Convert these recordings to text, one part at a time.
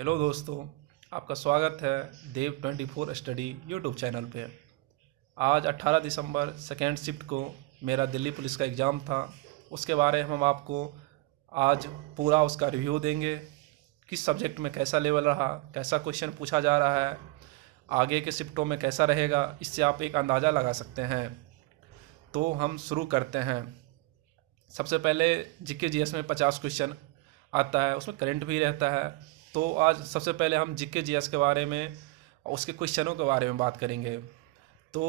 Hello दोस्तों, आपका स्वागत है देव 24 स्टडी यूट्यूब चैनल पे। आज 18 दिसंबर सेकेंड शिफ्ट को मेरा दिल्ली पुलिस का एग्ज़ाम था। उसके बारे में हम आपको आज पूरा उसका रिव्यू देंगे। किस सब्जेक्ट में कैसा लेवल रहा, कैसा क्वेश्चन पूछा जा रहा है, आगे के शिफ्टों में कैसा रहेगा, इससे आप एक अंदाज़ा लगा सकते हैं। तो हम शुरू करते हैं। सबसे पहले जीके जीएस में 50 क्वेश्चन आता है, उसमें करंट भी रहता है। तो आज सबसे पहले हम जीके जीएस के बारे में और उसके क्वेश्चनों के बारे में बात करेंगे। तो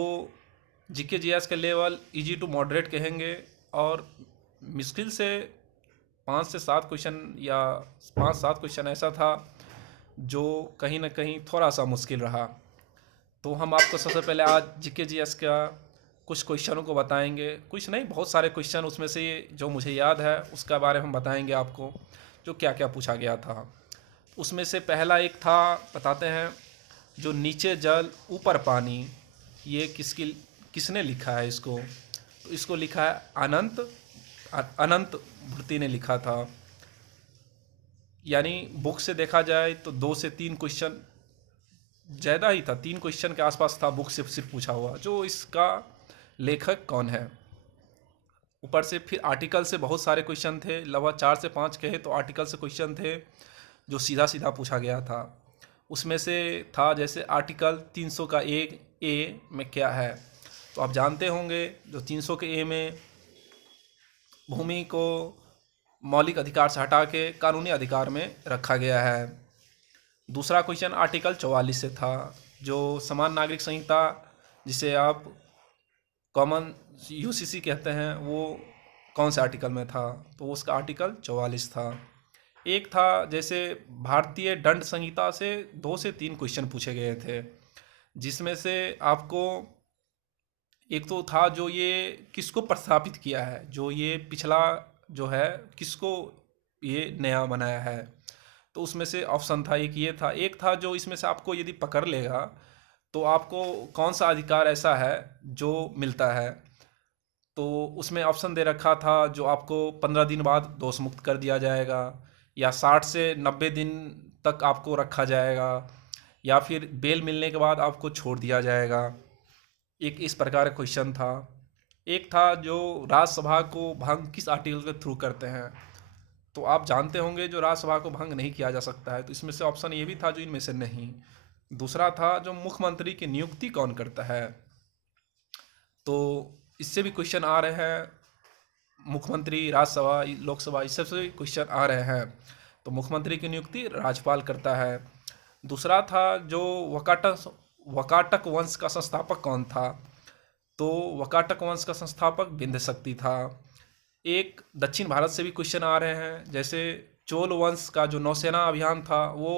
जीके जीएस के लेवल इजी टू मॉडरेट कहेंगे और मुश्किल से 5 से 7 क्वेश्चन या 5-7 क्वेश्चन ऐसा था जो कहीं ना कहीं थोड़ा सा मुश्किल रहा। तो हम आपको सबसे पहले आज जीके जीएस का कुछ क्वेश्चनों को बताएंगे। कुछ नहीं, बहुत सारे क्वेश्चन उसमें से जो मुझे याद है उसका बारे में हम बताएंगे आपको, जो क्या क्या पूछा गया था। उसमें से पहला एक था, बताते हैं, जो नीचे जल ऊपर पानी, ये किसने लिखा है इसको? तो इसको लिखा है अनंत भूर्ति ने लिखा था। यानी बुक से देखा जाए तो 2 से 3 क्वेश्चन ज़्यादा ही था, 3 क्वेश्चन के आसपास था बुक से सिर्फ पूछा हुआ, जो इसका लेखक कौन है। ऊपर से फिर आर्टिकल से बहुत सारे क्वेश्चन थे, लगभग 4 से 5 कहे तो आर्टिकल से क्वेश्चन थे जो सीधा सीधा पूछा गया था। उसमें से था जैसे आर्टिकल 300 का ए में क्या है, तो आप जानते होंगे जो 300 के ए में भूमि को मौलिक अधिकार से हटा के कानूनी अधिकार में रखा गया है। दूसरा क्वेश्चन आर्टिकल 44 से था, जो समान नागरिक संहिता, जिसे आप कॉमन यूसीसी कहते हैं, वो कौन से आर्टिकल में था? तो उसका आर्टिकल 44 था। एक था जैसे भारतीय दंड संहिता से 2 से 3 क्वेश्चन पूछे गए थे, जिसमें से आपको एक तो था जो ये किसको प्रस्थापित किया है, जो ये पिछला जो है किसको ये नया बनाया है। तो उसमें से ऑप्शन था, एक ये था, एक था जो इसमें से आपको यदि पकड़ लेगा तो आपको कौन सा अधिकार ऐसा है जो मिलता है। तो उसमें ऑप्शन दे रखा था जो आपको 15 दिन बाद दोष मुक्त कर दिया जाएगा, या 60 से 90 दिन तक आपको रखा जाएगा, या फिर बेल मिलने के बाद आपको छोड़ दिया जाएगा। एक इस प्रकार का क्वेश्चन था। एक था जो राज्यसभा को भंग किस आर्टिकल के थ्रू करते हैं। तो आप जानते होंगे जो राज्यसभा को भंग नहीं किया जा सकता है, तो इसमें से ऑप्शन ये भी था जो इनमें से नहीं। दूसरा था जो मुख्यमंत्री की नियुक्ति कौन करता है। तो इससे भी क्वेश्चन आ रहे हैं, मुख्यमंत्री, राज्यसभा, लोकसभा, इस सबसे क्वेश्चन आ रहे हैं। तो मुख्यमंत्री की नियुक्ति राज्यपाल करता है। दूसरा था जो वकाटक वंश का संस्थापक कौन था। तो वकाटक वंश का संस्थापक बिंद शक्ति था। एक दक्षिण भारत से भी क्वेश्चन आ रहे हैं, जैसे चोल वंश का जो नौसेना अभियान था वो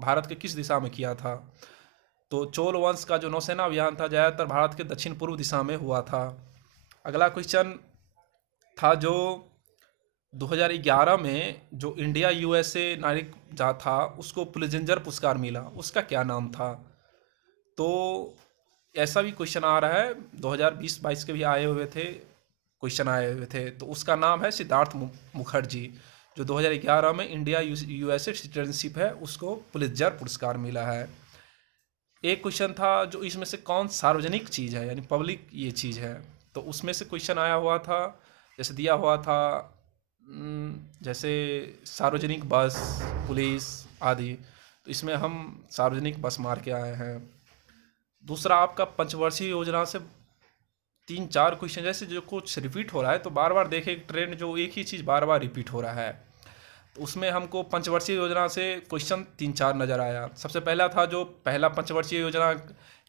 भारत के किस दिशा में किया था। तो चोल वंश का जो नौसेना अभियान था ज़्यादातर भारत के दक्षिण पूर्व दिशा में हुआ था। अगला क्वेश्चन था जो 2011 में जो इंडिया यूएसए नागरिक जा था उसको पुलित्जर पुरस्कार मिला, उसका क्या नाम था। तो ऐसा भी क्वेश्चन आ रहा है, 2020-22 के भी आए हुए थे, क्वेश्चन आए हुए थे। तो उसका नाम है सिद्धार्थ मुखर्जी, जो 2011 में इंडिया यूएसए सिटीजनशिप है उसको पुलित्जर पुरस्कार मिला है। एक क्वेश्चन था जो इसमें से कौन सार्वजनिक चीज़ है, यानी पब्लिक ये चीज़ है। तो उसमें से क्वेश्चन आया हुआ था, जैसे दिया हुआ था जैसे सार्वजनिक बस, पुलिस आदि। तो इसमें हम सार्वजनिक बस मार के आए हैं। दूसरा आपका पंचवर्षीय योजना से 3-4 क्वेश्चन, जैसे जो कुछ रिपीट हो रहा है तो बार बार देखें ट्रेंड, जो एक ही चीज़ बार बार रिपीट हो रहा है। तो उसमें हमको पंचवर्षीय योजना से क्वेश्चन 3-4 नज़र आया। सबसे पहला था जो पहला पंचवर्षीय योजना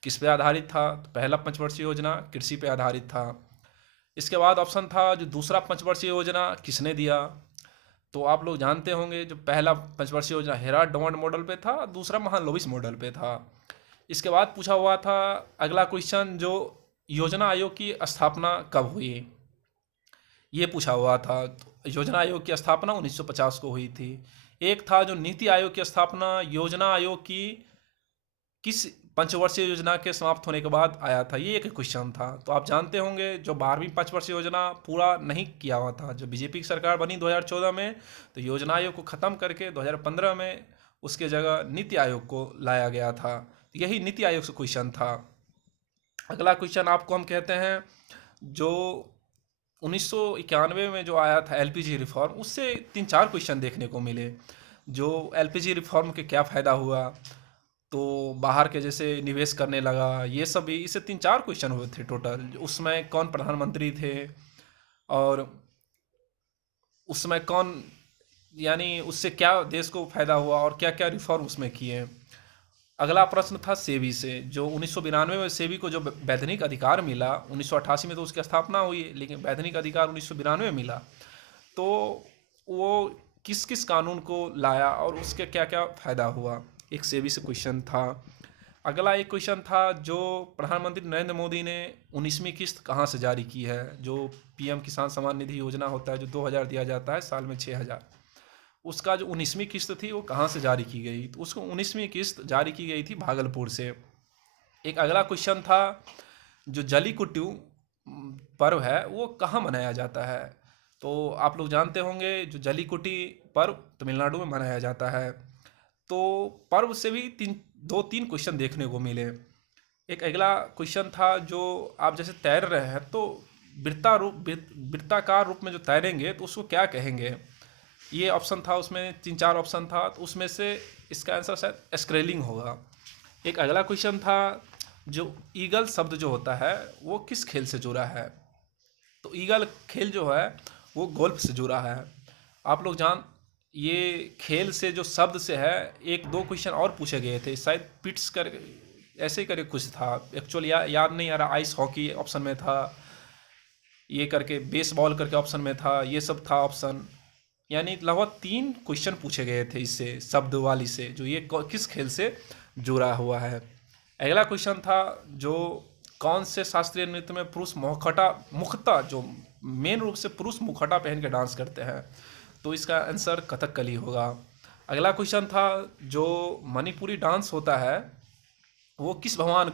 किस पे आधारित था। तो पहला पंचवर्षीय योजना कृषि पे आधारित था। इसके बाद ऑप्शन था जो दूसरा पंचवर्षीय योजना किसने दिया। तो आप लोग जानते होंगे जो पहला पंचवर्षीय योजना हेराल्ड डॉमंड मॉडल पे था, दूसरा महालनोबिस मॉडल पे था। इसके बाद पूछा हुआ था अगला क्वेश्चन, जो योजना आयोग की स्थापना कब हुई, ये पूछा हुआ था। तो योजना आयोग की स्थापना 1950 को हुई थी। एक था जो नीति आयोग की स्थापना योजना आयोग की किस पंचवर्षीय योजना के समाप्त होने के बाद आया था, ये एक क्वेश्चन था। तो आप जानते होंगे जो 12वीं पंचवर्षीय योजना पूरा नहीं किया हुआ था, जो बीजेपी की सरकार बनी 2014 में, तो योजना आयोग को ख़त्म करके 2015 में उसके जगह नीति आयोग को लाया गया था। यही नीति आयोग से क्वेश्चन था। अगला क्वेश्चन आपको हम कहते हैं, जो 1991 में जो आया था एलपीजी रिफॉर्म, उससे 3-4 क्वेश्चन देखने को मिले। जो एलपीजी रिफॉर्म के क्या फ़ायदा हुआ, तो बाहर के जैसे निवेश करने लगा, ये सब भी, इससे 3-4 क्वेश्चन हुए थे टोटल। उसमें कौन प्रधानमंत्री थे, और उसमें कौन, यानी उससे क्या देश को फ़ायदा हुआ, और क्या क्या रिफॉर्म उसमें किए। अगला प्रश्न था सेबी से। जो 1992 में सेबी को जो वैधानिक अधिकार मिला, 1988 में तो उसकी स्थापना हुई, लेकिन वैधानिक अधिकार 1992 में मिला, तो वो किस किस कानून को लाया और उसके क्या क्या फ़ायदा हुआ, एक सेबी से क्वेश्चन था। अगला एक क्वेश्चन था, जो प्रधानमंत्री नरेंद्र मोदी ने 19वीं किस्त कहाँ से जारी की है। जो पीएम किसान सम्मान निधि योजना होता है, जो 2000 दिया जाता है, साल में 6000, उसका जो 19वीं किस्त थी वो कहाँ से जारी की गई, तो उसको 19वीं किस्त जारी की गई थी भागलपुर से। एक अगला क्वेश्चन था, जो जलीकुट्टू पर्व है वो कहाँ मनाया जाता है। तो आप लोग जानते होंगे, जो जलीकुट्टी पर्व तमिलनाडु में मनाया जाता है। तो पर्व से भी 2-3 क्वेश्चन देखने को मिले। एक अगला क्वेश्चन था, जो आप जैसे तैर रहे हैं तो वृत्ताकार रूप में जो तैरेंगे तो उसको क्या कहेंगे। ये ऑप्शन था, उसमें 3-4 ऑप्शन था, तो उसमें से इसका आंसर शायद स्क्रेलिंग होगा। एक अगला क्वेश्चन था, जो ईगल शब्द जो होता है वो किस खेल से जुड़ा है। तो ईगल खेल जो है वो गोल्फ से जुड़ा है। आप लोग ये खेल से जो शब्द से है, 1-2 क्वेश्चन और पूछे गए थे शायद, पिट्स कर ऐसे ही करके कुछ था, एक्चुअली याद नहीं आ रहा। आइस हॉकी ऑप्शन में था, ये करके बेसबॉल करके ऑप्शन में था, ये सब था ऑप्शन। यानी लगभग 3 क्वेश्चन पूछे गए थे इससे, शब्द वाली से, जो ये किस खेल से जुड़ा हुआ है। अगला क्वेश्चन था, जो कौन से शास्त्रीय नृत्य में पुरुष मुखटा जो मेन रूप से पुरुष मुखटा पहन के डांस करते हैं, तो इसका आंसर कथकली होगा। अगला क्वेश्चन था, जो मणिपुरी डांस होता है वो किस भगवान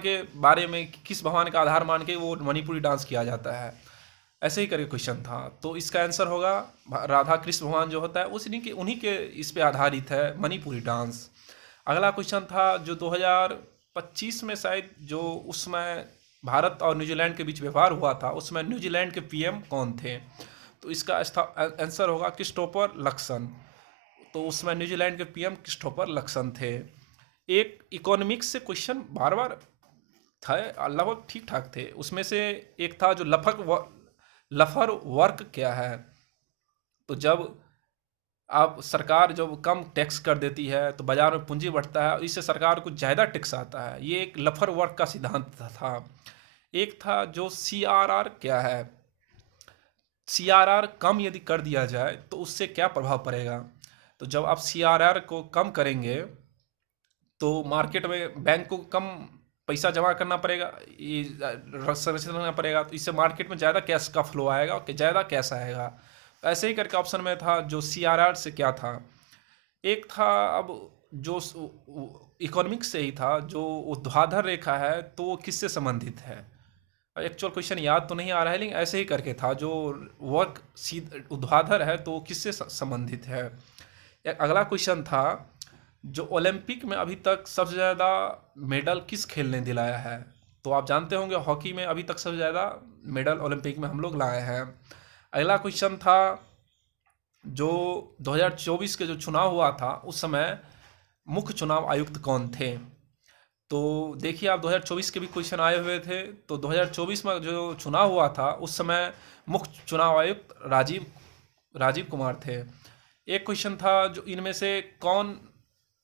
के बारे में, किस भगवान का आधार मान के वो मणिपुरी डांस किया जाता है, ऐसे ही करके क्वेश्चन था। तो इसका आंसर होगा राधा कृष्ण भगवान जो होता है उन्हीं के इस पे आधारित है मणिपुरी डांस। अगला क्वेश्चन था, जो 2025 में शायद, जो उसमें भारत और न्यूजीलैंड के बीच व्यवहार हुआ था, उसमें न्यूजीलैंड के पीएम कौन थे। तो इसका आंसर होगा क्रिस्टोफर लक्सन। तो उसमें न्यूजीलैंड के पीएम क्रिस्टोफर लक्सन थे। एक इकोनॉमिक्स से क्वेश्चन बार बार था, लगभग ठीक ठाक थे। उसमें से एक था, जो लफर वर्क क्या है। तो जब आप सरकार जब कम टैक्स कर देती है तो बाजार में पूंजी बढ़ता है, और इससे सरकार को ज़्यादा टैक्स आता है। ये एक लफर वर्क का सिद्धांत था। एक था, जो सीआरआर क्या है। सीआरआर कम यदि कर दिया जाए तो उससे क्या प्रभाव पड़ेगा। तो जब आप सीआरआर को कम करेंगे तो मार्केट में बैंक को कम पैसा जमा करना पड़ेगा, ये संरक्षित करना पड़ेगा, तो इससे मार्केट में ज़्यादा कैश का फ्लो आएगा और ज़्यादा कैश आएगा। तो ऐसे ही करके ऑप्शन में था, जो सीआरआर से क्या था। एक था, अब जो इकोनॉमिक्स से ही था, जो ऊर्ध्वाधर रेखा है तो वो किससे संबंधित है। एक्चुअल क्वेश्चन याद तो नहीं आ रहा है, लेकिन ऐसे ही करके था, जो वर्क ऊर्ध्वाधर है तो वो किससे संबंधित है। एक अगला क्वेश्चन था, जो ओलंपिक में अभी तक सबसे ज़्यादा मेडल किस खेल ने दिलाया है। तो आप जानते होंगे हॉकी में अभी तक सबसे ज़्यादा मेडल ओलंपिक में हम लोग लाए हैं। अगला क्वेश्चन था, जो 2024 के जो चुनाव हुआ था उस समय मुख्य चुनाव आयुक्त कौन थे। तो देखिए, आप 2024 के भी क्वेश्चन आए हुए थे। तो 2024 में जो चुनाव हुआ था उस समय मुख्य चुनाव आयुक्त राजीव कुमार थे। एक क्वेश्चन था, जो इनमें से कौन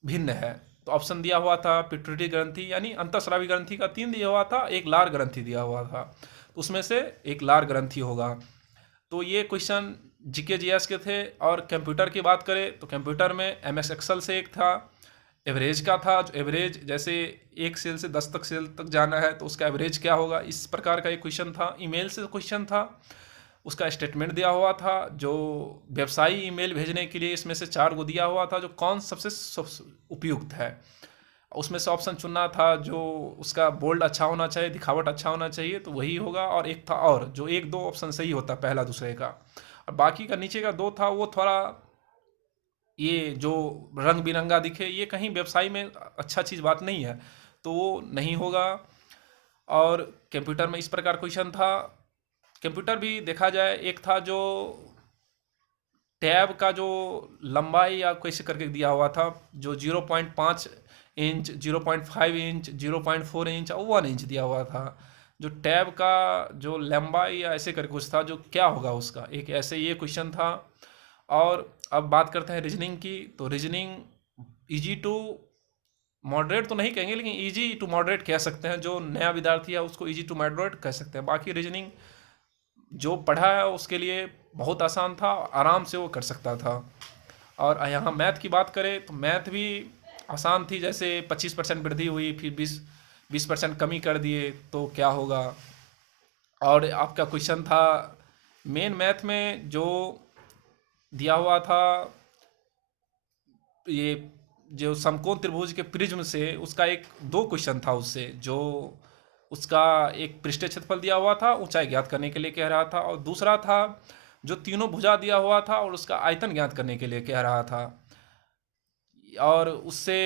भिन्न है। तो ऑप्शन दिया हुआ था पिट्यूटरी ग्रंथि, यानी अंतःस्रावी ग्रंथि का 3 दिया हुआ था, एक लार ग्रंथि दिया हुआ था, तो उसमें से एक लार ग्रंथि होगा। तो ये क्वेश्चन जीके जीएस के थे। और कंप्यूटर की बात करें तो कंप्यूटर में एमएस एक्सेल से एक था, एवरेज का था। जो एवरेज, जैसे 1 सेल से 10 तक सेल तक जाना है तो उसका एवरेज क्या होगा, इस प्रकार का एक क्वेश्चन था। ईमेल से क्वेश्चन था, उसका स्टेटमेंट दिया हुआ था। जो व्यवसायी ईमेल भेजने के लिए इसमें से 4 गो दिया हुआ था, जो कौन सबसे उपयुक्त है। उसमें से ऑप्शन चुनना था, जो उसका बोल्ड अच्छा होना चाहिए, दिखावट अच्छा होना चाहिए, तो वही होगा। और एक था, और जो 1-2 ऑप्शन सही होता पहला दूसरे का, और बाकी का नीचे का 2 था वो थोड़ा ये जो रंग बिरंगा दिखे, ये कहीं व्यवसाय में अच्छा चीज़ बात नहीं है, तो वो नहीं होगा। और कंप्यूटर में इस प्रकार क्वेश्चन था। कंप्यूटर भी देखा जाए, एक था जो टैब का जो लंबाई या कैसे करके दिया हुआ था, जो 0.5 इंच, 0.5 इंच, 0.4 इंच और 1 इंच दिया हुआ था। जो टैब का जो लंबाई या ऐसे करके कुछ था, जो क्या होगा उसका, एक ऐसे ये क्वेश्चन था। और अब बात करते हैं रीजनिंग की। तो रीजनिंग इजी टू मॉडरेट तो नहीं कहेंगे, लेकिन इजी टू मॉडरेट कह सकते हैं। जो नया विद्यार्थी है उसको इजी टू मॉडरेट कह सकते हैं। बाकी रीजनिंग जो पढ़ा है उसके लिए बहुत आसान था, आराम से वो कर सकता था। और यहाँ मैथ की बात करें तो मैथ भी आसान थी। जैसे 25% वृद्धि हुई, फिर 20% कमी कर दिए तो क्या होगा। और आपका क्वेश्चन था मेन मैथ में जो दिया हुआ था, ये जो समकोण त्रिभुज के प्रिज्म से, उसका एक दो क्वेश्चन था उससे। जो उसका एक पृष्ठीय क्षेत्रफल दिया हुआ था, ऊंचाई ज्ञात करने के लिए कह रहा था, और दूसरा था जो तीनों भुजा दिया हुआ था और उसका आयतन ज्ञात करने के लिए कह रहा था। और उससे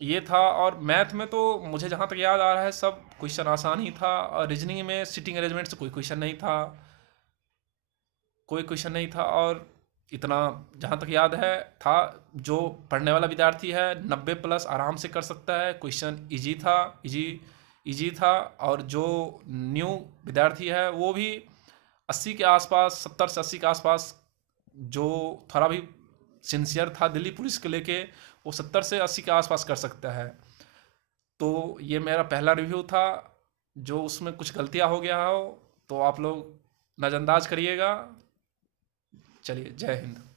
ये था। और मैथ में तो मुझे जहाँ तक याद आ रहा है सब क्वेश्चन आसान ही था। और रीजनिंग में सिटिंग अरेंजमेंट से कोई क्वेश्चन नहीं था, कोई क्वेश्चन नहीं था। और इतना जहाँ तक याद है था, जो पढ़ने वाला विद्यार्थी है 90+ आराम से कर सकता है। क्वेश्चन इजी था, इजी था। और जो न्यू विद्यार्थी है वो भी 80 के आसपास, 70 से 80 के आसपास, जो थोड़ा भी सिंसियर था दिल्ली पुलिस को लेके, वो 70 से 80 के आसपास कर सकता है। तो ये मेरा पहला रिव्यू था। जो उसमें कुछ गलतियाँ हो गया हो तो आप लोग नज़रअंदाज करिएगा। चलिए, जय हिंद।